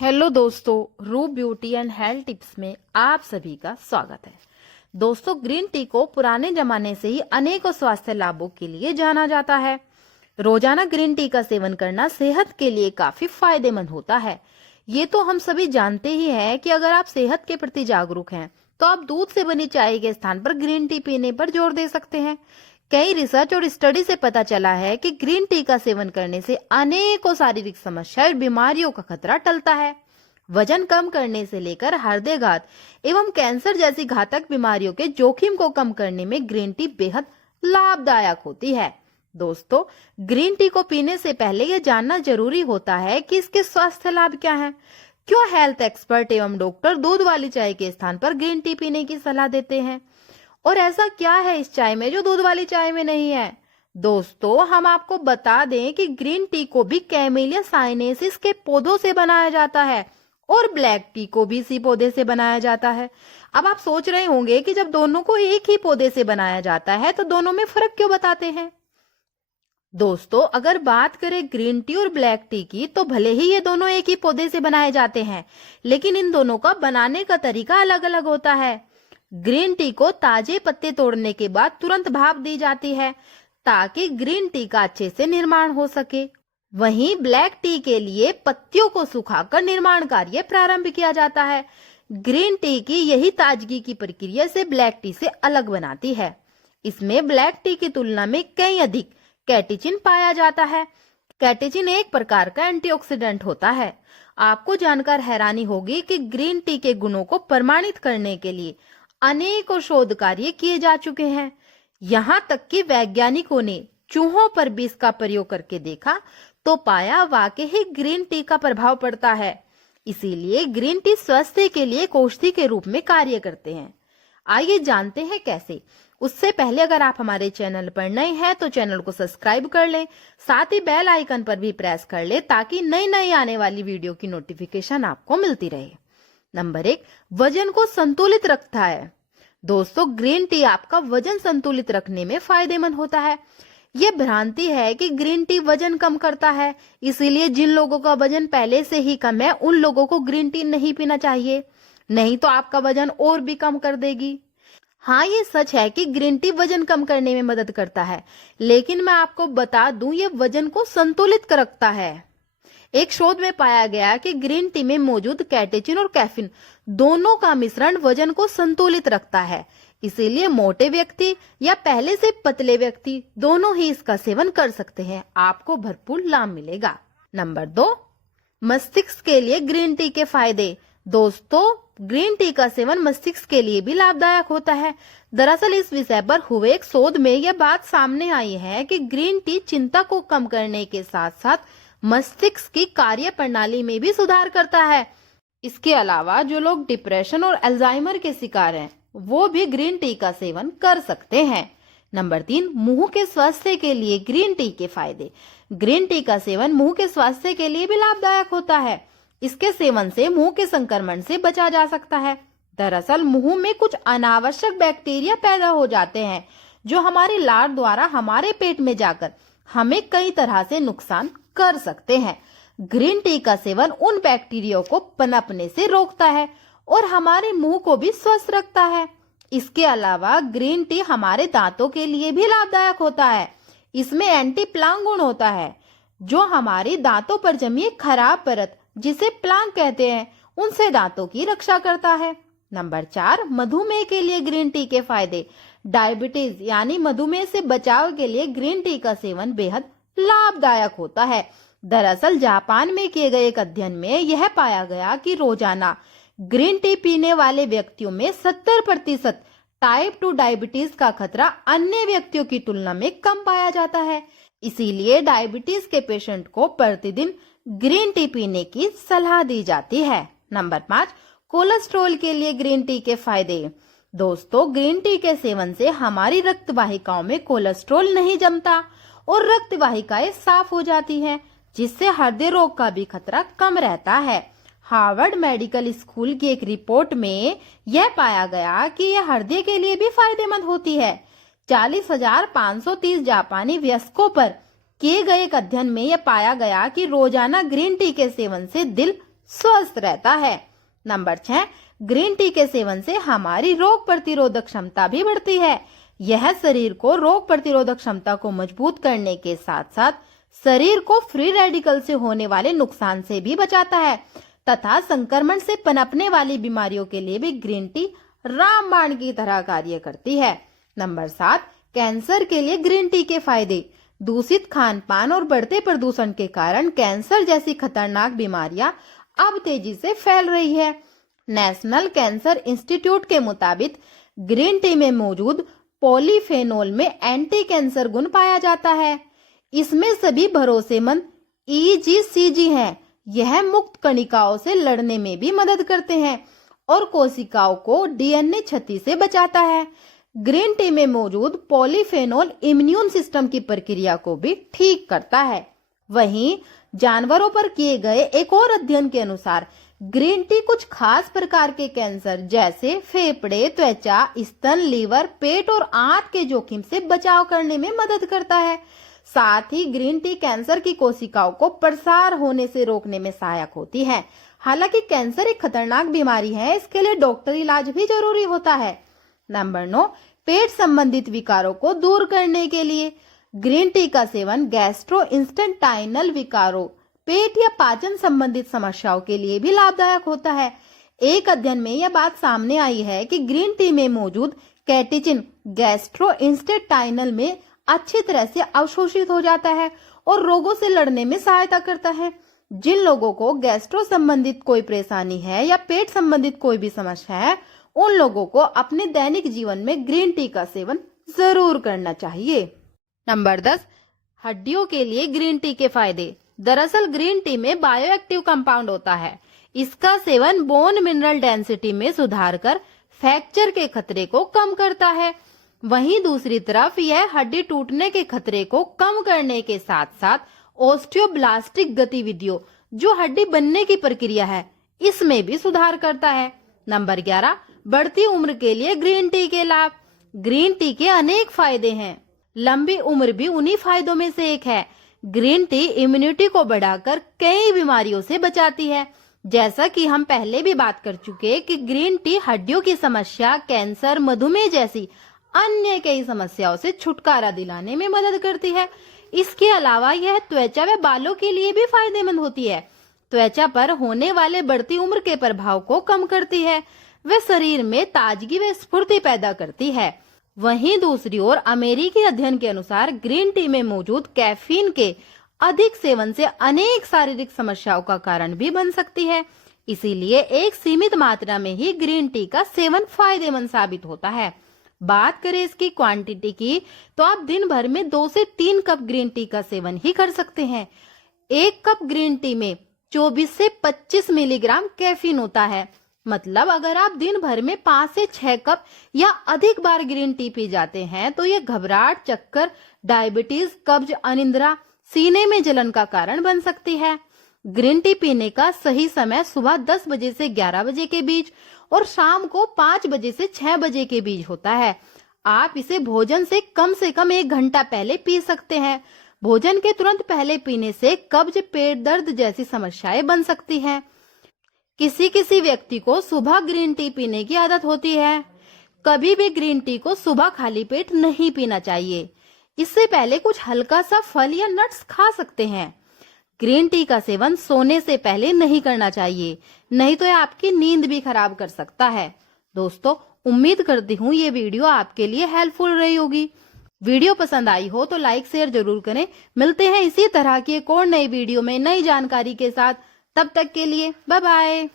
Hello दोस्तों, रूप beauty and health tips में आप सभी का स्वागत है। दोस्तों, ग्रीन टी को पुराने जमाने से ही अनेकों स्वास्थ्य लाभों के लिए जाना जाता है। रोजाना ग्रीन टी का सेवन करना सेहत के लिए काफी फायदेमंद होता है। ये तो हम सभी जानते ही हैं कि अगर आप सेहत के प्रति जागरूक हैं तो आप दूध से बनी चाय के स्थान पर ग्रीन टी पीने पर जोर दे सकते हैं। कई रिसर्च और स्टडी से पता चला है कि ग्रीन टी का सेवन करने से अनेकों शारीरिक समस्याएं और बीमारियों का खतरा टलता है। वजन कम करने से लेकर हृदयघात एवं कैंसर जैसी घातक बीमारियों के जोखिम को कम करने में ग्रीन टी बेहद लाभदायक होती है। दोस्तों, ग्रीन टी को पीने से पहले यह जानना जरूरी होता है कि इसके स्वास्थ्य लाभ क्या हैं। क्यों हेल्थ एक्सपर्ट एवं डॉक्टर दूध वाली चाय के स्थान पर ग्रीन टी पीने की सलाह देते हैं, और ऐसा क्या है इस चाय में जो दूध वाली चाय में नहीं है। दोस्तों, हम आपको बता दें कि ग्रीन टी को भी कैमेलिया साइनेंसिस के पौधों से बनाया जाता है और ब्लैक टी को भी इसी पौधे से बनाया जाता है। अब आप सोच रहे होंगे कि जब दोनों को एक ही पौधे से बनाया जाता है तो दोनों में फर्क क्यों बताते हैं। दोस्तों, अगर बात करें ग्रीन टी और ब्लैक टी की, तो भले ही ये दोनों एक ही पौधे से बनाए जाते हैं, लेकिन इन दोनों का बनाने का तरीका अलग अलग होता है। ग्रीन टी को ताजे पत्ते तोड़ने के बाद तुरंत भाप दी जाती है ताकि ग्रीन टी का अच्छे से निर्माण हो सके। वहीं ब्लैक टी के लिए पत्तियों को सुखाकर निर्माण कार्य प्रारंभ किया जाता है। ग्रीन टी की यही ताजगी की प्रक्रिया से ब्लैक टी से अलग बनाती है। इसमें ब्लैक टी की तुलना में कई अधिक कैटेचिन पाया जाता है। कैटेचिन एक प्रकार का एंटीऑक्सीडेंट होता है। आपको जानकर हैरानी होगी कि ग्रीन टी के गुणों को प्रमाणित करने के लिए अनेकों शोध कार्य किए जा चुके हैं। यहाँ तक कि वैज्ञानिकों ने चूहों पर विष का प्रयोग करके देखा तो पाया वाकई ही ग्रीन टी का प्रभाव पड़ता है। इसीलिए ग्रीन टी स्वास्थ्य के लिए एक औषधि के रूप में कार्य करते हैं। आइए जानते हैं कैसे। उससे पहले अगर आप हमारे चैनल पर नए हैं तो चैनल को सब्सक्राइब कर लें, साथ ही बेल आइकन पर भी प्रेस कर लें ताकि नई नई आने वाली वीडियो की नोटिफिकेशन आपको मिलती रहे। नंबर 1, वजन को संतुलित रखता है। दोस्तों, ग्रीन टी आपका वजन संतुलित रखने में फायदेमंद होता है। यह भ्रांति है कि ग्रीन टी वजन कम करता है, इसीलिए जिन लोगों का वजन पहले से ही कम है उन लोगों को ग्रीन टी नहीं पीना चाहिए, नहीं तो आपका वजन और भी कम कर देगी। हाँ, ये सच है कि ग्रीन टी वजन कम करने में मदद करता है, लेकिन मैं आपको बता दूं ये वजन को संतुलित रखता है। एक शोध में पाया गया कि ग्रीन टी में मौजूद कैटेचिन और कैफीन दोनों का मिश्रण वजन को संतुलित रखता है। इसीलिए मोटे व्यक्ति या पहले से पतले व्यक्ति दोनों ही इसका सेवन कर सकते हैं। आपको भरपूर लाभ मिलेगा। नंबर 2, मस्तिष्क के लिए ग्रीन टी के फायदे। दोस्तों, ग्रीन टी का सेवन मस्तिष्क के लिए भी लाभदायक होता है। दरअसल इस विषय पर हुए एक शोध में यह बात सामने आई है कि ग्रीन टी चिंता को कम करने के साथ साथ मस्तिष्क की कार्य प्रणाली में भी सुधार करता है। इसके अलावा जो लोग डिप्रेशन और अल्जाइमर के शिकार हैं वो भी ग्रीन टी का सेवन कर सकते हैं। नंबर 3, मुंह के स्वास्थ्य के लिए ग्रीन टी के फायदे। ग्रीन टी का सेवन मुंह के स्वास्थ्य के लिए भी लाभदायक होता है। इसके सेवन से मुंह के संक्रमण से बचा जा सकता है। दरअसल मुंह में कुछ अनावश्यक बैक्टीरिया पैदा हो जाते हैं जो हमारी लार द्वारा हमारे पेट में जाकर हमें कई तरह से नुकसान कर सकते हैं। ग्रीन टी का सेवन उन बैक्टीरिया को पनपने से रोकता है और हमारे मुंह को भी स्वस्थ रखता है। इसके अलावा ग्रीन टी हमारे दांतों के लिए भी लाभदायक होता है। इसमें एंटी प्लाक गुण होता है जो हमारे दांतों पर जमी एक खराब परत, जिसे प्लाक कहते हैं, उनसे दांतों की रक्षा करता है। नंबर 4, मधुमेह के लिए ग्रीन टी के फायदे। डायबिटीज यानी मधुमेह से बचाव के लिए ग्रीन टी का सेवन बेहद लाभदायक होता है। दरअसल जापान में किए गए एक अध्ययन में यह पाया गया कि रोजाना ग्रीन टी पीने वाले व्यक्तियों में 70% टाइप 2 डायबिटीज का खतरा अन्य व्यक्तियों की तुलना में कम पाया जाता है। इसीलिए डायबिटीज के पेशेंट को प्रतिदिन ग्रीन टी पीने की सलाह दी जाती है। नंबर 5, कोलेस्ट्रॉल के लिए ग्रीन टी के फायदे। दोस्तों, ग्रीन टी के सेवन से हमारी रक्त वाहिकाओं में कोलेस्ट्रॉल नहीं जमता और रक्त वाहिकाएं साफ हो जाती हैं, जिससे हृदय रोग का भी खतरा कम रहता है। हार्वर्ड मेडिकल स्कूल की एक रिपोर्ट में यह पाया गया कि यह हृदय के लिए भी फायदेमंद होती है। 40,530 जापानी वयस्कों पर किए गए एक अध्ययन में यह पाया गया कि रोजाना ग्रीन टी के सेवन से दिल स्वस्थ रहता है। नंबर 6, ग्रीन टी के सेवन से हमारी रोग प्रतिरोधक क्षमता भी बढ़ती है। यह शरीर को रोग प्रतिरोधक क्षमता को मजबूत करने के साथ साथ शरीर को फ्री रेडिकल से होने वाले नुकसान से भी बचाता है तथा संक्रमण से पनपने वाली बीमारियों के लिए भी ग्रीन टी रामबाण की तरह कार्य करती है। नंबर 7, कैंसर के लिए ग्रीन टी के फायदे। दूषित खान पान और बढ़ते प्रदूषण के कारण कैंसर जैसी खतरनाक बीमारियां अब तेजी से फैल रही है। नेशनल कैंसर इंस्टीट्यूट के मुताबिक ग्रीन टी में मौजूद पॉलीफेनोल में एंटी कैंसर गुण पाया जाता है। इसमें सभी भरोसेमंद EGCG हैं। यह मुक्त कणिकाओं से लड़ने में भी मदद करते हैं और कोशिकाओं को DNA क्षति से बचाता है। ग्रीन टी में मौजूद पॉलीफेनोल इम्यून सिस्टम की प्रक्रिया को भी ठीक करता है। वहीं जानवरों पर किए गए एक और अध्ययन के अनुसार ग्रीन टी कुछ खास प्रकार के कैंसर जैसे फेफड़े, त्वचा, स्तन, लीवर, पेट और आंत के जोखिम से बचाव करने में मदद करता है। साथ ही ग्रीन टी कैंसर की कोशिकाओं को प्रसार होने से रोकने में सहायक होती है। हालांकि कैंसर एक खतरनाक बीमारी है, इसके लिए डॉक्टरी इलाज भी जरूरी होता है। नंबर 9, पेट संबंधित विकारों को दूर करने के लिए ग्रीन टी का सेवन गैस्ट्रोइंटेस्टाइनल विकारों, पेट या पाचन संबंधित समस्याओं के लिए भी लाभदायक होता है। एक अध्ययन में यह बात सामने आई है कि ग्रीन टी में मौजूद कैटेचिन गैस्ट्रोइंटेस्टाइनल में अच्छी तरह से अवशोषित हो जाता है और रोगों से लड़ने में सहायता करता है। जिन लोगों को गैस्ट्रो संबंधित कोई परेशानी है या पेट संबंधित कोई भी समस्या है, उन लोगों को अपने दैनिक जीवन में ग्रीन टी का सेवन जरूर करना चाहिए। नंबर 10, हड्डियों के लिए ग्रीन टी के फायदे। दरअसल ग्रीन टी में बायोएक्टिव कंपाउंड होता है। इसका सेवन बोन मिनरल डेंसिटी में सुधार कर फ्रैक्चर के खतरे को कम करता है। वहीं दूसरी तरफ यह हड्डी टूटने के खतरे को कम करने के साथ साथ ओस्टियोब्लास्टिक गतिविधियों, जो हड्डी बनने की प्रक्रिया है, इसमें भी सुधार करता है। नंबर 11, बढ़ती उम्र के लिए ग्रीन टी के लाभ। ग्रीन टी के अनेक फायदे हैं। लंबी उम्र भी उन्हीं फायदों में से एक है। ग्रीन टी इम्यूनिटी को बढ़ाकर कई बीमारियों से बचाती है। जैसा कि हम पहले भी बात कर चुके कि ग्रीन टी हड्डियों की समस्या, कैंसर, मधुमेह जैसी अन्य कई समस्याओं से छुटकारा दिलाने में मदद करती है। इसके अलावा यह त्वचा व बालों के लिए भी फायदेमंद होती है। त्वचा पर होने वाले बढ़ती उम्र के प्रभाव को कम करती है व शरीर में ताजगी व स्फूर्ति पैदा करती है। वहीं दूसरी ओर अमेरिकी अध्ययन के अनुसार ग्रीन टी में मौजूद कैफीन के अधिक सेवन से अनेक शारीरिक समस्याओं का कारण भी बन सकती है। इसीलिए एक सीमित मात्रा में ही ग्रीन टी का सेवन फायदेमंद साबित होता है। बात करें इसकी क्वांटिटी की, तो आप दिन भर में 2 से 3 कप ग्रीन टी का सेवन ही कर सकते हैं। 1 कप ग्रीन टी में 24 से 25 मिलीग्राम कैफीन होता है। मतलब अगर आप दिन भर में 5 से 6 कप या अधिक बार ग्रीन टी पी जाते हैं तो ये घबराहट, चक्कर, डायबिटीज, कब्ज, अनिद्रा, सीने में जलन का कारण बन सकती है। ग्रीन टी पीने का सही समय सुबह 10 बजे से 11 बजे के बीच और शाम को 5 बजे से 6 बजे के बीच होता है। आप इसे भोजन से कम 1 घंटा पहले पी सकते हैं। भोजन के तुरंत पहले पीने से कब्ज, पेट दर्द जैसी समस्याएं बन सकती हैं। किसी व्यक्ति को सुबह ग्रीन टी पीने की आदत होती है। कभी भी ग्रीन टी को सुबह खाली पेट नहीं पीना चाहिए। इससे पहले कुछ हल्का सा फल या नट्स खा सकते हैं। ग्रीन टी का सेवन सोने से पहले नहीं करना चाहिए, नहीं तो यह आपकी नींद भी खराब कर सकता है। दोस्तों, उम्मीद करती हूँ ये वीडियो आपके लिए हेल्पफुल रही होगी। वीडियो पसंद आई हो तो लाइक शेयर जरूर करें। मिलते हैं इसी तरह की एक और नई वीडियो में नई जानकारी के साथ। तब तक के लिए बाय बाय।